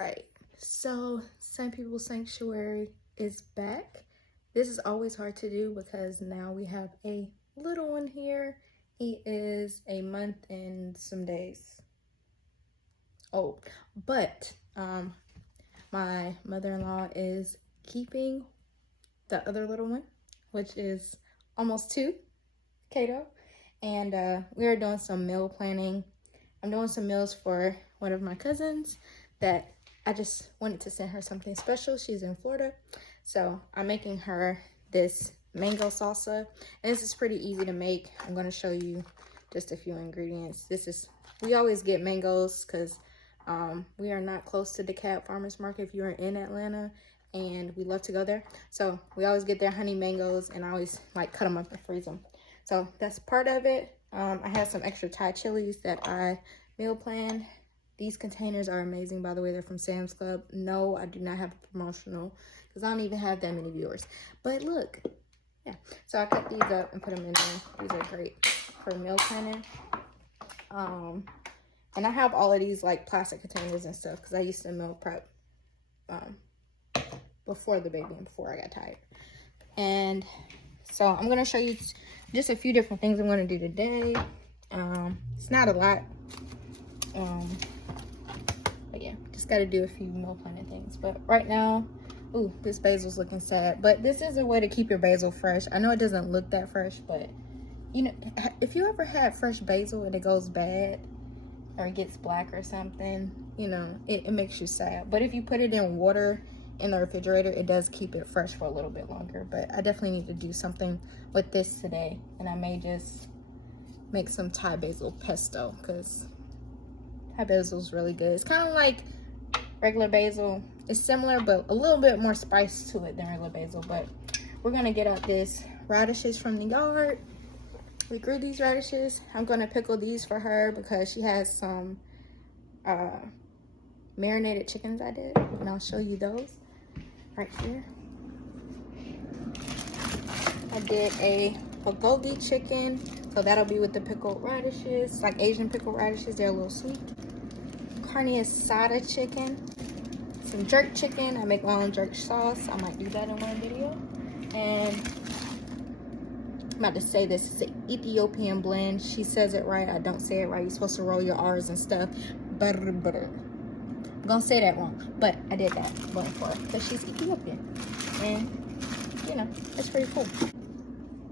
right, so St. People's Sanctuary is back. This is always hard to do because now we have a little one here. He is a month and some days old, but my mother-in-law is keeping the other little one, which is almost 2, Kato, and we are doing some meal planning. I'm doing some meals for one of my cousins that I just wanted to send her something special. She's in Florida, so I'm making her this mango salsa, and this is pretty easy to make. I'm going to show you just a few ingredients. We always get mangoes because we are not close to DeKalb Farmers Market if you're in Atlanta, and we love to go there. So we always get their honey mangoes, and I always like cut them up and freeze them. So that's part of it. I have some extra Thai chilies that I meal planned. These containers are amazing, by the way. They're from Sam's Club. No, I do not have a promotional because I don't even have that many viewers. But look, yeah. So I cut these up and put them in there. These are great for meal planning. And I have all of these like plastic containers and stuff because I used to meal prep before the baby and before I got tired. And so I'm going to show you just a few different things I'm going to do today. It's not a lot. But yeah, just got to do a few meal planning things. But right now, ooh, this basil's looking sad. But this is a way to keep your basil fresh. I know it doesn't look that fresh, but you know, if you ever had fresh basil and it goes bad or it gets black or something, you know, it makes you sad. But if you put it in water in the refrigerator, it does keep it fresh for a little bit longer. But I definitely need to do something with this today, and I may just make some Thai basil pesto because Thai basil is really good. It's kind of like regular basil. It's similar, but a little bit more spice to it than regular basil. But we're gonna get out this radishes from the yard. We grew these radishes. I'm gonna pickle these for her because she has some marinated chickens I did, and I'll show you those right here. I did a bulgogi chicken, so that'll be with the pickled radishes, like Asian pickled radishes. They're a little sweet. Carne asada chicken, some jerk chicken. I make my own jerk sauce. I might do that in one video. And I'm about to say this is an Ethiopian blend. She says it right. I don't say it right. You're supposed to roll your R's and stuff. Butter. I'm gonna say that wrong, but I did that going for her because she's Ethiopian, and you know, it's pretty cool.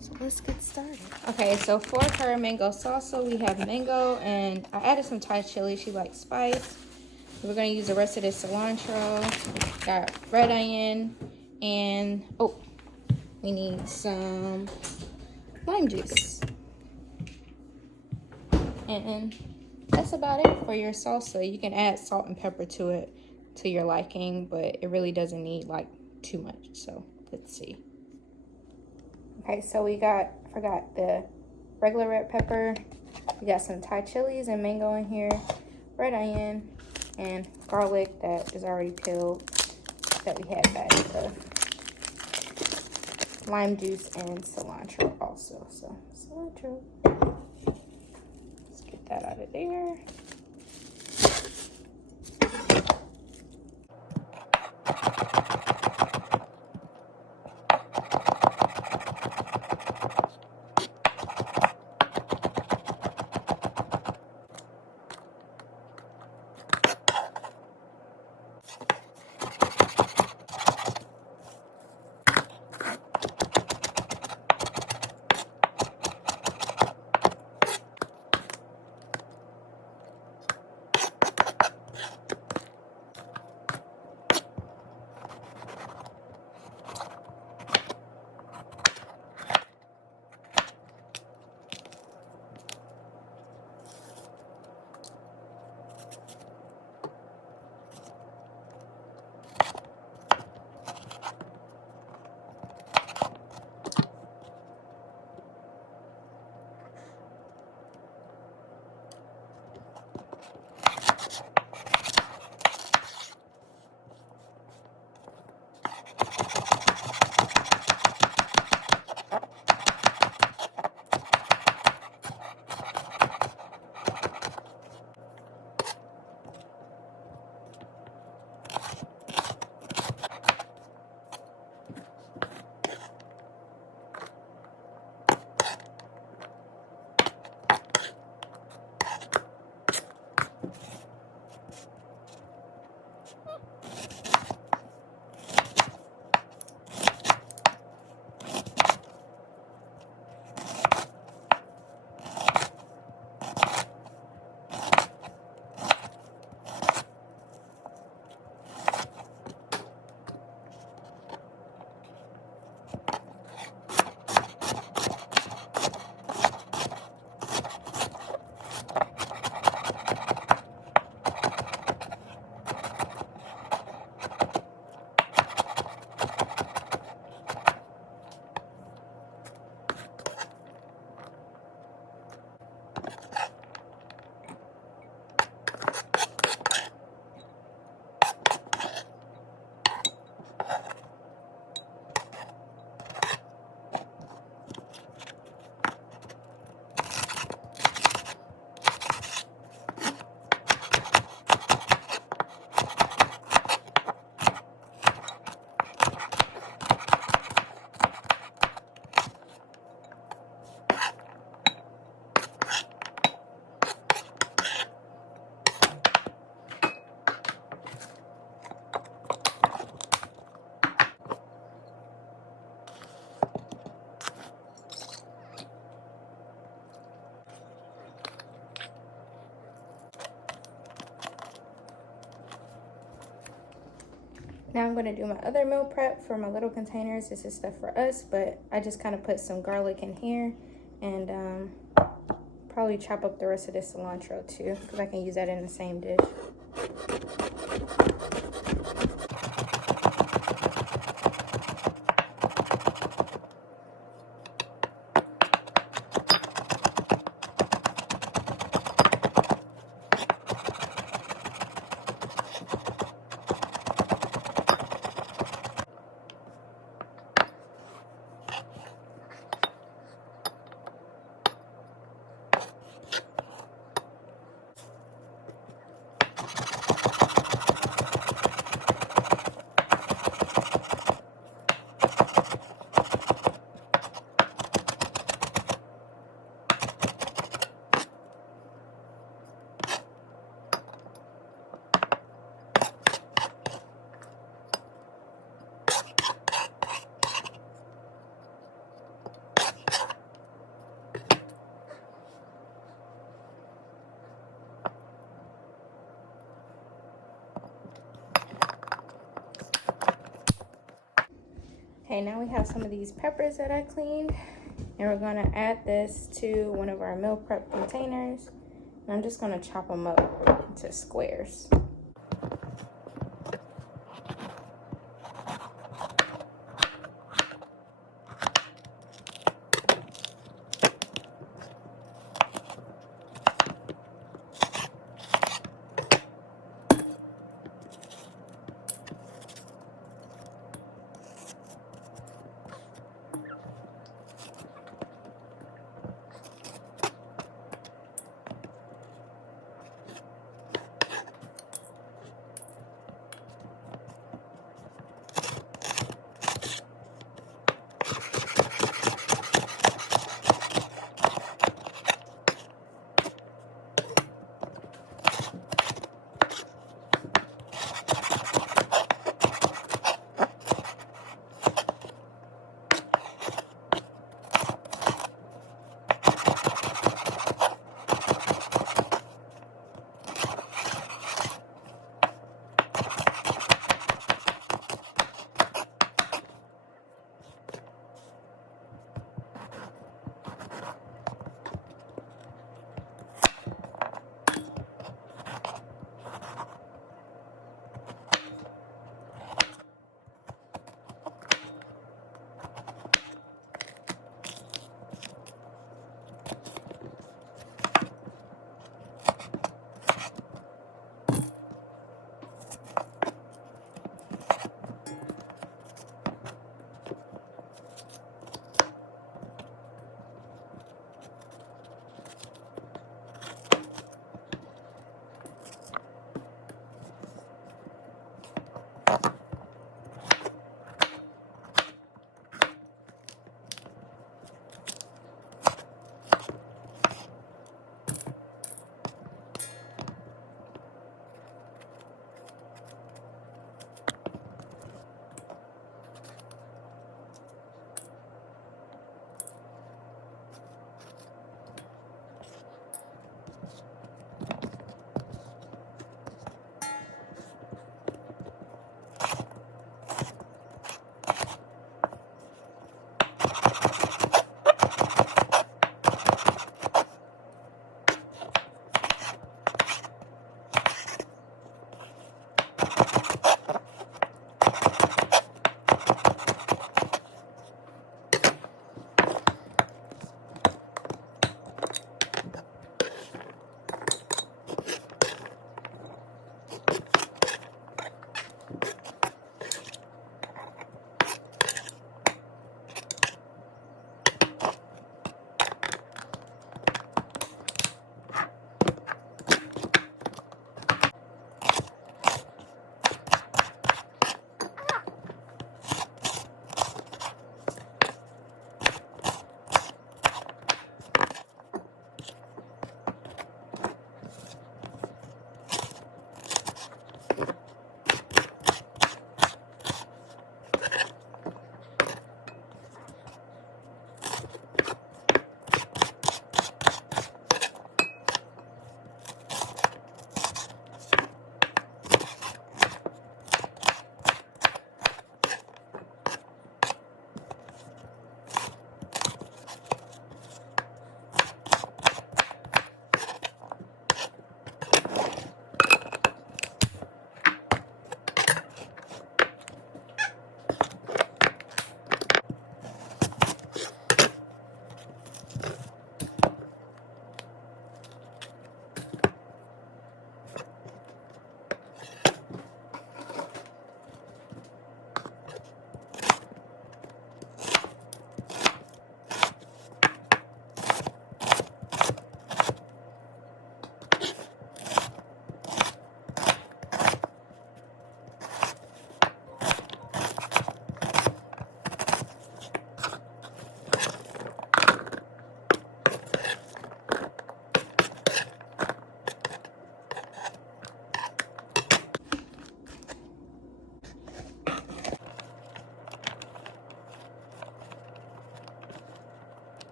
So let's get started. Okay, so for her mango salsa, we have mango, and I added some Thai chili. She likes spice. We're gonna use the rest of this cilantro. Got red onion, and oh, we need some lime juice. And that's about it for your salsa. You can add salt and pepper to it to your liking, but it really doesn't need like too much. So let's see. Okay, so we forgot the regular red pepper. We got some Thai chilies and mango in here, red onion, and garlic that is already peeled that we had back. The lime juice and cilantro also. So cilantro. Let's get that out of there. Now I'm going to do my other meal prep for my little containers. This is stuff for us, but I just kind of put some garlic in here and probably chop up the rest of this cilantro too, because I can use that in the same dish. Okay, now we have some of these peppers that I cleaned, and we're gonna add this to one of our meal prep containers. And I'm just gonna chop them up into squares.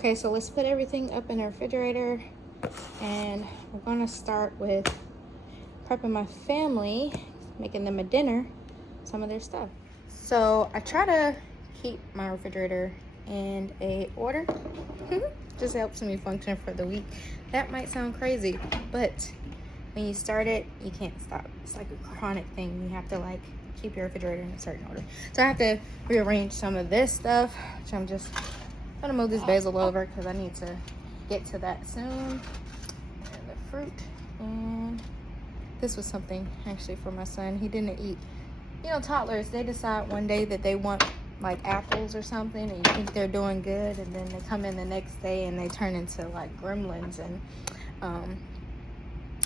Okay, so let's put everything up in the refrigerator, and we're gonna start with prepping my family, making them a dinner, some of their stuff. So I try to keep my refrigerator in a order. Just helps me function for the week. That might sound crazy, but when you start it, you can't stop. It's like a chronic thing. You have to like keep your refrigerator in a certain order. So I have to rearrange some of this stuff, which I'm just gonna move this basil over because I need to get to that soon. And the fruit, and this was something actually for my son. He didn't eat. You know, toddlers, they decide one day that they want like apples or something, and you think they're doing good, and then they come in the next day and they turn into like gremlins, and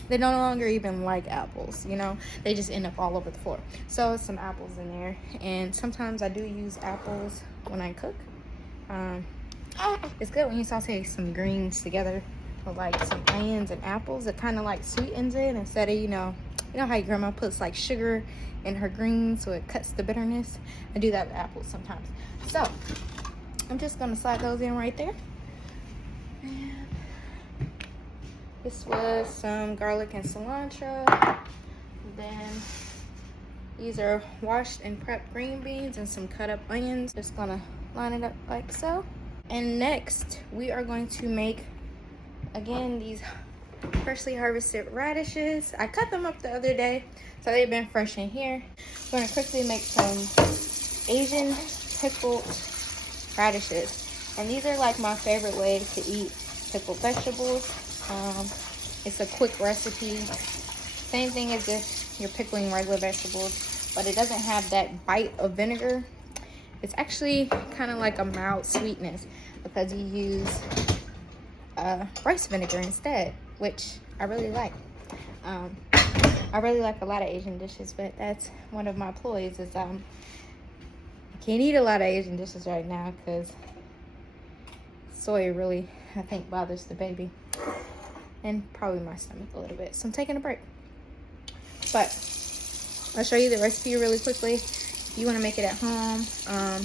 they no longer even like apples, you know. They just end up all over the floor. So some apples in there, and sometimes I do use apples when I cook. It's good when you saute some greens together with like some onions and apples. It kind of like sweetens it instead of, you know how your grandma puts like sugar in her greens so it cuts the bitterness. I do that with apples sometimes. So I'm just gonna slide those in right there. And this was some garlic and cilantro. Then these are washed and prepped green beans and some cut up onions. Just gonna line it up like so. And next we are going to make, again, these freshly harvested radishes. I cut them up the other day, so they've been fresh in here. We're gonna quickly make some Asian pickled radishes. And these are like my favorite way to eat pickled vegetables. It's a quick recipe. Same thing as if you're pickling regular vegetables, but it doesn't have that bite of vinegar. It's actually kind of like a mild sweetness because you use rice vinegar instead, which I really like. I really like a lot of Asian dishes, but that's one of my ploys is I can't eat a lot of Asian dishes right now because soy really, I think, bothers the baby and probably my stomach a little bit. So I'm taking a break. But I'll show you the recipe really quickly. If you want to make it at home,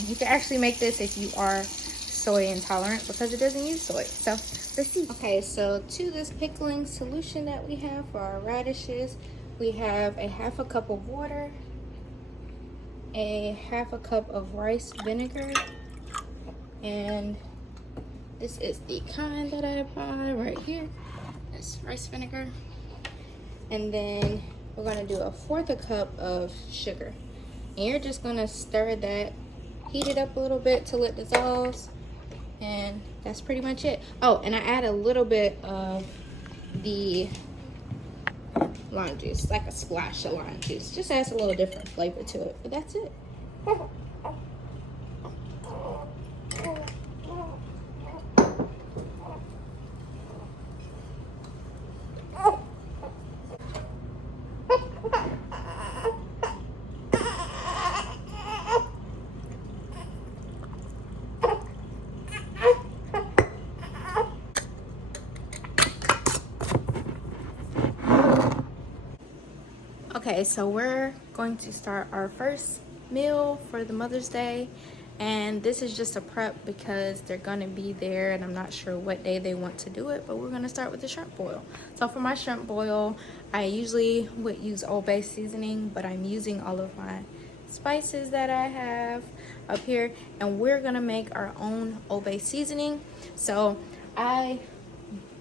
you can actually make this if you are soy intolerant because it doesn't use soy. So let's see. Okay, so to this pickling solution that we have for our radishes, we have a half a cup of water, a half a cup of rice vinegar, and this is the kind that I buy right here. That's rice vinegar. And then we're gonna do 1/4 cup of sugar. And you're just gonna stir that, heat it up a little bit till it dissolves, and that's pretty much it. Oh, and I add a little bit of the lime juice, like a splash of lime juice. Just adds a little different flavor to it, but that's it. Okay, so we're going to start our first meal for the Mother's Day, and this is just a prep because they're gonna be there and I'm not sure what day they want to do it, but we're gonna start with the shrimp boil. So for my shrimp boil, I usually would use Old Bay seasoning, but I'm using all of my spices that I have up here, and we're gonna make our own Old Bay seasoning. So I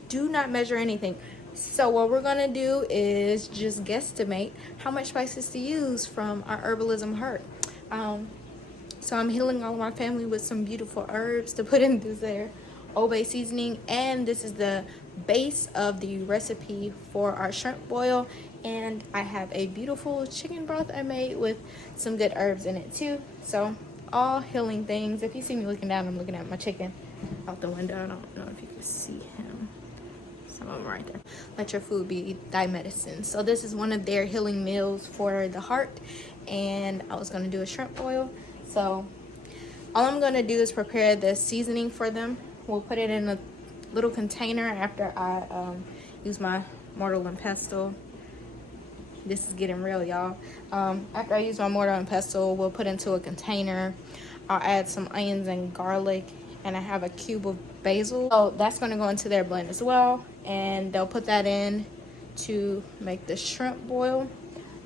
do not measure anything. So what we're gonna do is just guesstimate how much spices to use from our herbalism herd. So I'm healing all of my family with some beautiful herbs to put in this Old Bay seasoning, and this is the base of the recipe for our shrimp boil. And I have a beautiful chicken broth I made with some good herbs in it too. So all healing things. If you see me looking down, I'm looking at my chicken out the window. I don't know if you can see him. Some of them right there. Let your food be thy medicine. So this is one of their healing meals for the heart, and I was going to do a shrimp boil. So all I'm going to do is prepare the seasoning for them. We'll put it in a little container after I use my mortar and pestle. This is getting real, y'all. After I use my mortar and pestle, we'll put into a container. I'll add some onions and garlic and I have a cube of basil. So that's going to go into their blend as well, and they'll put that in to make the shrimp boil.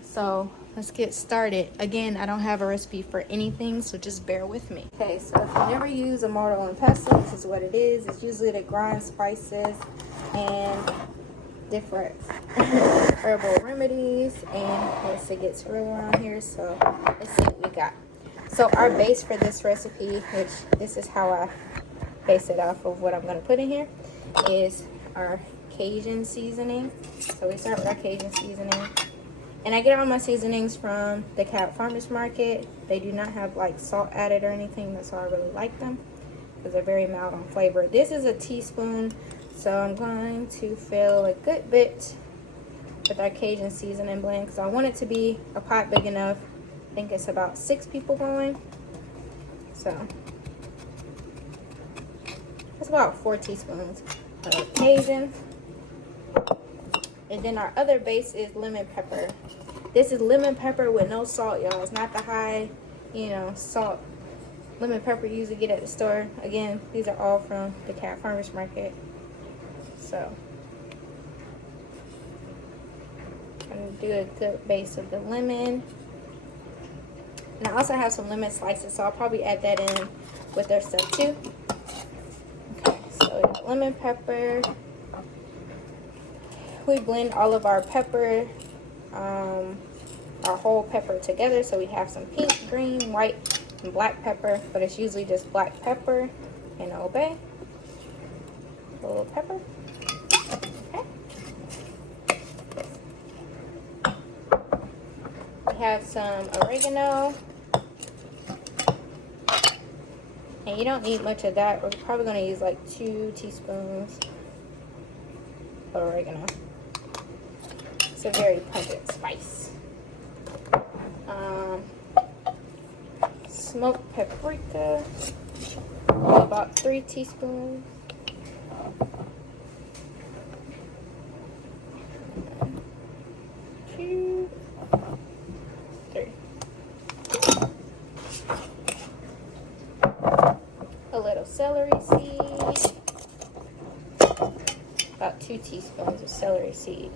So let's get started. Again, I don't have a recipe for anything, so just bear with me. Okay, so if you never use a mortar and pestle, this is what it is. It's usually to grind spices and different herbal remedies, and yes, it gets real around here, so let's see what we got. So our base for this recipe, which this is how I base it off of what I'm going to put in here, is our Cajun seasoning. So we start with our Cajun seasoning, and I get all my seasonings from the DeKalb Farmers Market. They do not have like salt added or anything. That's why I really like them, because they're very mild on flavor. This is a teaspoon, so I'm going to fill a good bit with our Cajun seasoning blend, because I want it to be a pot big enough. I think it's about 6 people going, so it's about 4 teaspoons of Cajun. And then our other base is lemon pepper. This is lemon pepper with no salt, y'all. It's not the high, salt lemon pepper you usually get at the store. Again, these are all from the DeKalb Farmers Market. So I'm gonna do a good base of the lemon. And I also have some lemon slices, so I'll probably add that in with their stuff too. Okay, so we got lemon pepper. We blend all of our pepper, our whole pepper together, so we have some pink, green, white, and black pepper, but it's usually just black pepper and Old Bay. A little pepper. Okay. We have some oregano. And you don't need much of that. We're probably going to use like 2 teaspoons of oregano. It's a very pungent spice. Smoked paprika, about 3 teaspoons. 2, 3. A little celery seed. About 2 teaspoons of celery seed.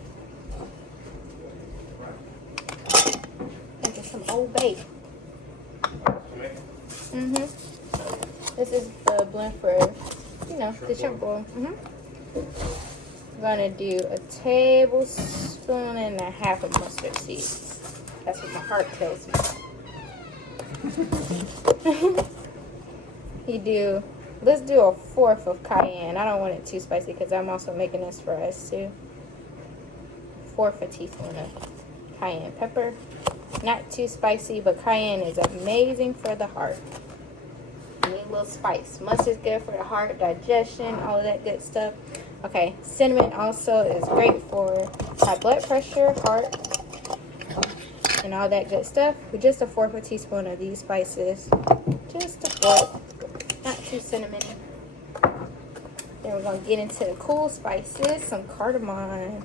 And just some Old Bay. This is the blend for, the shrimp boil. I'm gonna do a tablespoon and a half of mustard seeds. That's what my heart tells me. Let's do a 1/4 of cayenne. I don't want it too spicy because I'm also making this for us too. 1/4 a teaspoon of cayenne pepper. Not too spicy, but cayenne is amazing for the heart. You need a little spice. Mustard's good for the heart, digestion, all of that good stuff. Okay, cinnamon also is great for high blood pressure, heart, and all that good stuff. With just a 1/4 teaspoon of these spices. Just a 1/4. Not too cinnamony. Then we're going to get into the cool spices. Some cardamom.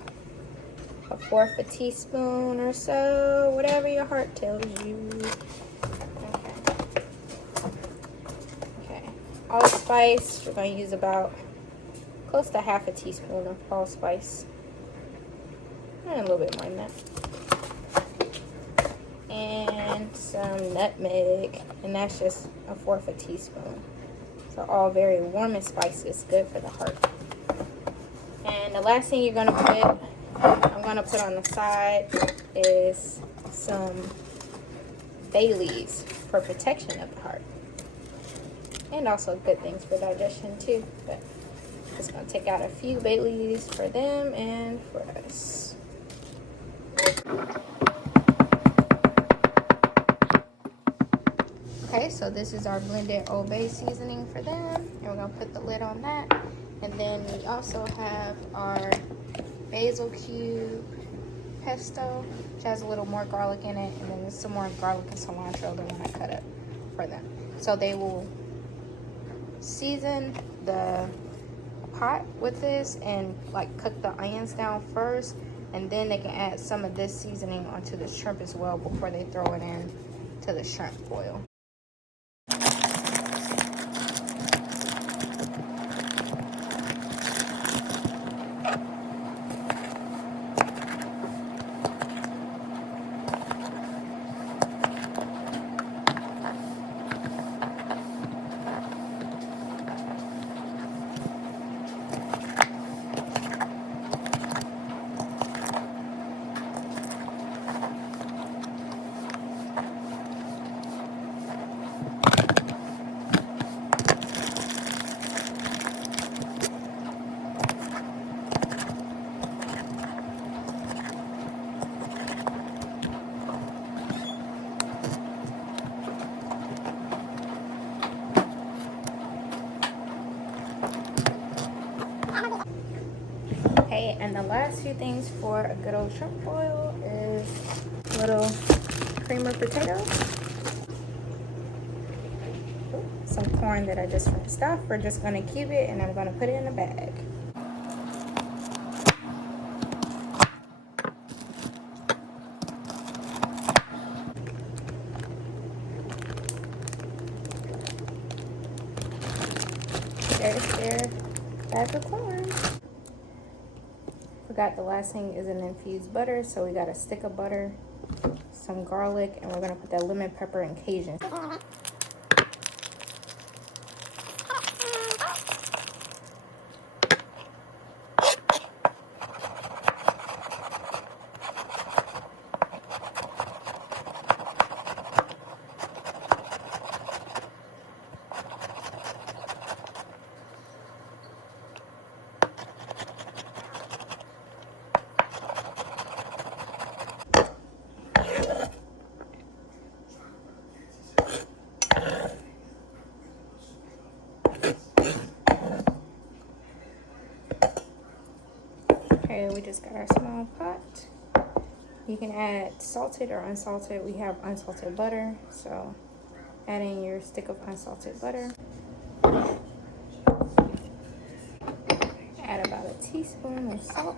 A 1/4 teaspoon or so. Whatever your heart tells you. Okay. Allspice. We're going to use about close to 1/2 teaspoon of allspice. And a little bit more than that. And some nutmeg. And that's just a 1/4 teaspoon. So all very warm and spices, good for the heart. And the last thing I'm gonna put on the side is some bay leaves for protection of the heart. And also good things for digestion too. But just gonna take out a few bay leaves for them and for us. Okay, so this is our blended Old Bay seasoning for them, and we're gonna put the lid on that. And then we also have our basil cube pesto, which has a little more garlic in it, and then there's some more garlic and cilantro, the one I cut up for them. So they will season the pot with this and like cook the onions down first, and then they can add some of this seasoning onto the shrimp as well before they throw it in to the shrimp boil. the last few things for a good old shrimp boil is little creamer potatoes, some corn that I just rinsed off. We're just gonna cube it and I'm gonna put it in a bag. There's their bag of corn. Forgot the last thing is an infused butter, so we got a stick of butter, some garlic, and we're gonna put that lemon pepper and Cajun. Okay, we just got our small pot. You can add salted or unsalted. We have unsalted butter, so add in your stick of unsalted butter. Add about a teaspoon of salt.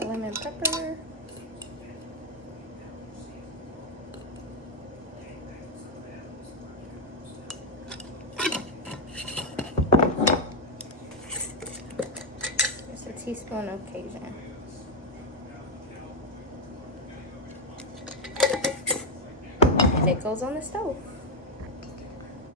Lemon pepper. Just a teaspoon of Cajun. And it goes on the stove.